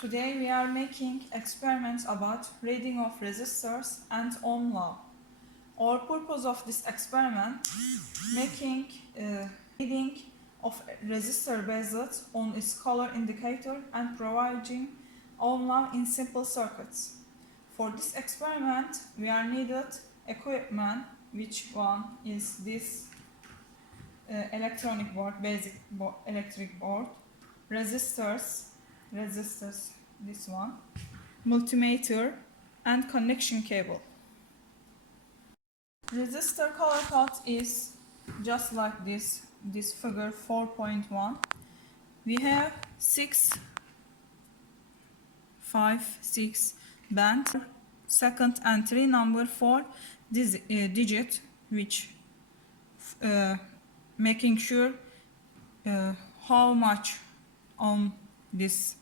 Today we are making experiments about reading of resistors and Ohm law. Our purpose of this experiment making reading of resistor based on its color indicator and providing Ohm law in simple circuits. For this experiment we are needed equipment, which one is this electronic board, electric board, resistors, this one, multimeter, and connection cable. Resistor color code is just like this figure 4.1. We have 6 band, second entry number 4 digit, which making sure how much on this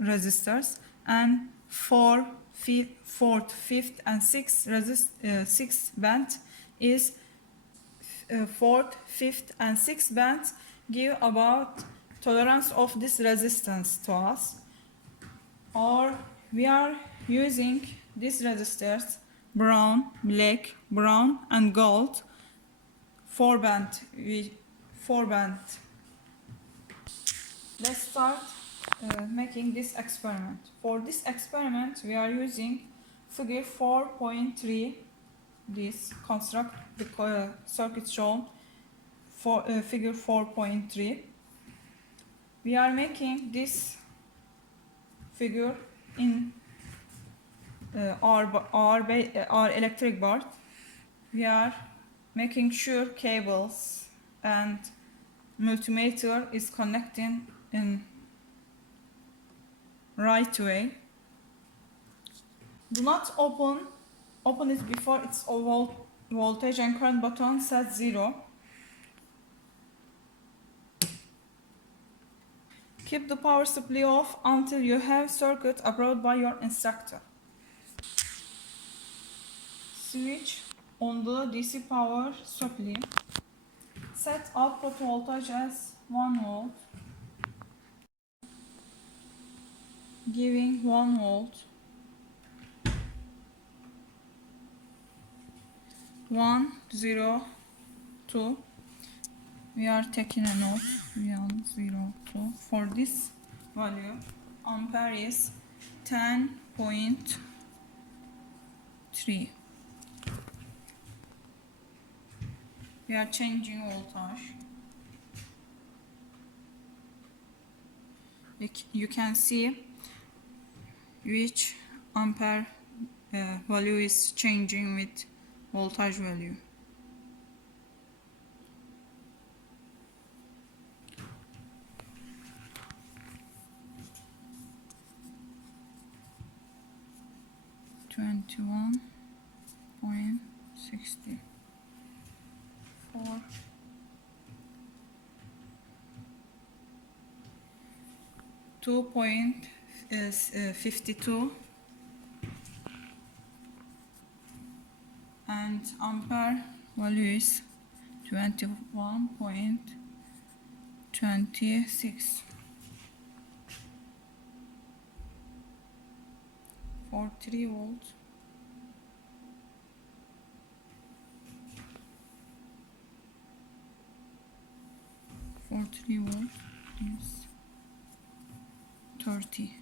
resistors, and 4th, 5th, and 6th band is 4th, 5th, and 6th bands give about tolerance of this resistance to us. Or we are using these resistors brown, black, brown, and gold 4 band. Let's start making this experiment. For this experiment we are using figure 4.3. This construct the circuit shown for figure 4.3. We are making this figure in our electric board. We are making sure cables and multimeter is connecting in right way. Do not open it before its voltage and current button set 0. Keep the power supply off until you have circuit approved by your instructor. Switch on the DC power supply. Set output voltage as 1 volt, giving 1 volt, 1, 0, 2. We are taking a note, 1, 0, 2. For this value, ampere is 10.3. We are changing voltage. You can see which ampere value is changing with voltage value. .64 2.52 and ampere value is 21.26 for 3 volts. For 3 volts is 30.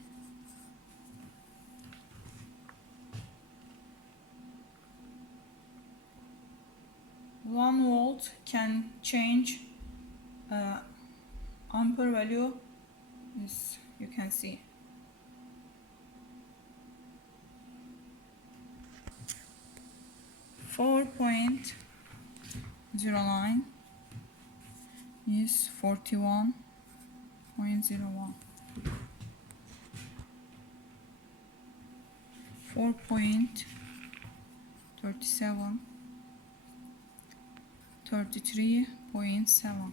One volt can change ampere value. This you can see. .09 is 41.01. 4.37, 33.7.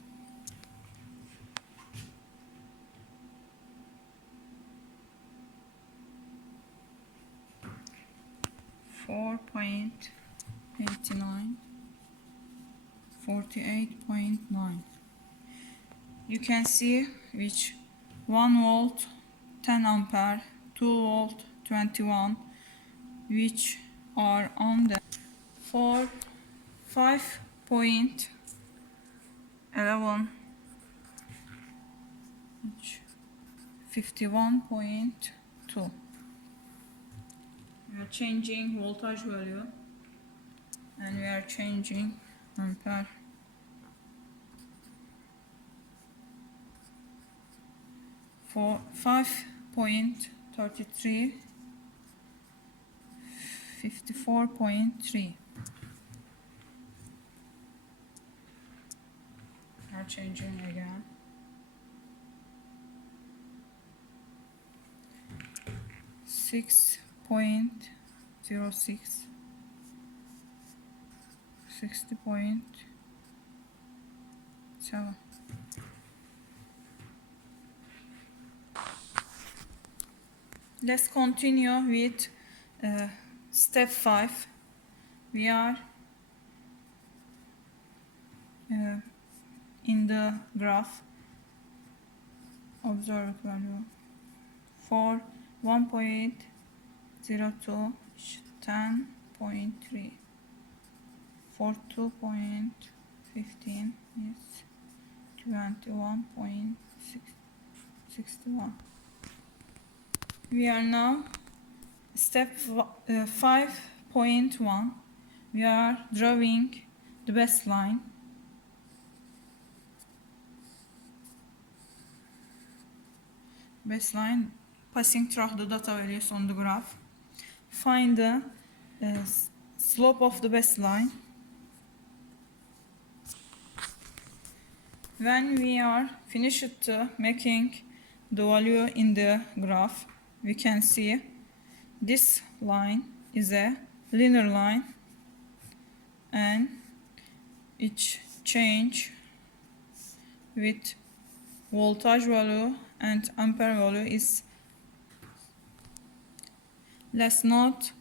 4.89, 48.9. You can see which 1 volt 10 ampere, 2 volt, 21, which are on the for 5.11, 51.2. We are changing voltage value and we are changing ampere. For 5.33, 54.3. We are changing again. 6.06, 60.7. Let's continue with step 5. We are in the graph observed value for 1.02, 10.3, for 2.15 is 21.61. We are now step 5.1. We are drawing the baseline. Baseline passing through the data values on the graph. Find the slope of the baseline. When we are finished making the value in the graph, we can see this line is a linear line and it change with voltage value and ampere value is. Let's note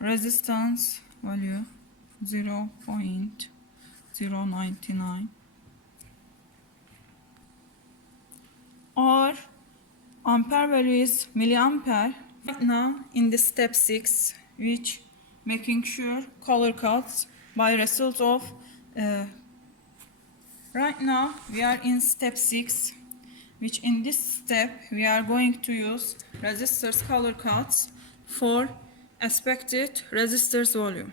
resistance value 0.099. Our ampere value is milliampere. Right now in the step 6, which making sure color codes by result of right now we are in step 6, which in this step we are going to use resistors color codes for expected resistors volume.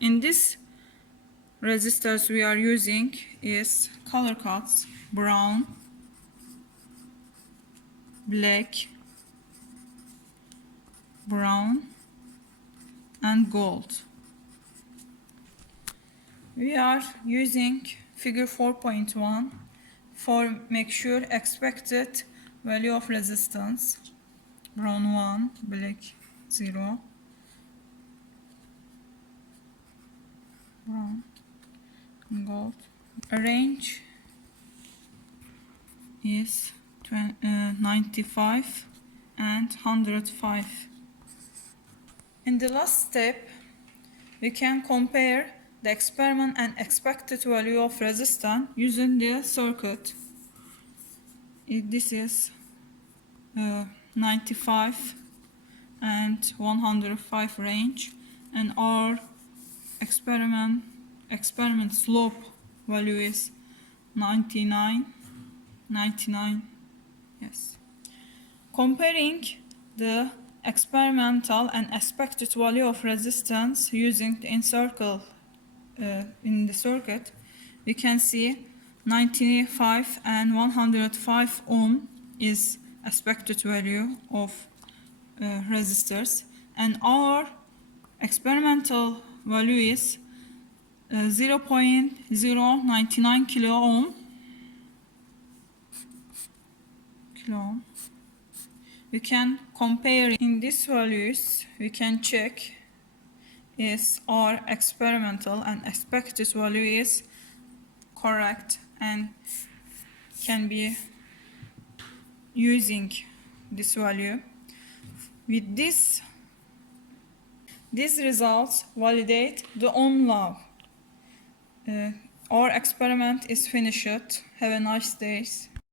In this resistors we are using is color codes brown, black, brown and gold. We are using figure 4.1 for make sure expected value of resistance. Brown 1, black 0, brown and gold. Range is 95 and 105. In the last step, we can compare the experiment and expected value of resistance using the circuit. This is 95 and 105 range, and our experiment slope value is 99, yes. Comparing the experimental and expected value of resistance using the in the circuit, we can see 95 and 105 ohm is expected value of resistors, and our experimental value is 0.099 kilo ohm. We can compare in these values. We can check is our experimental and expected value is correct and can be using this value. With this, these results validate the Ohm law. Our experiment is finished. Have a nice day.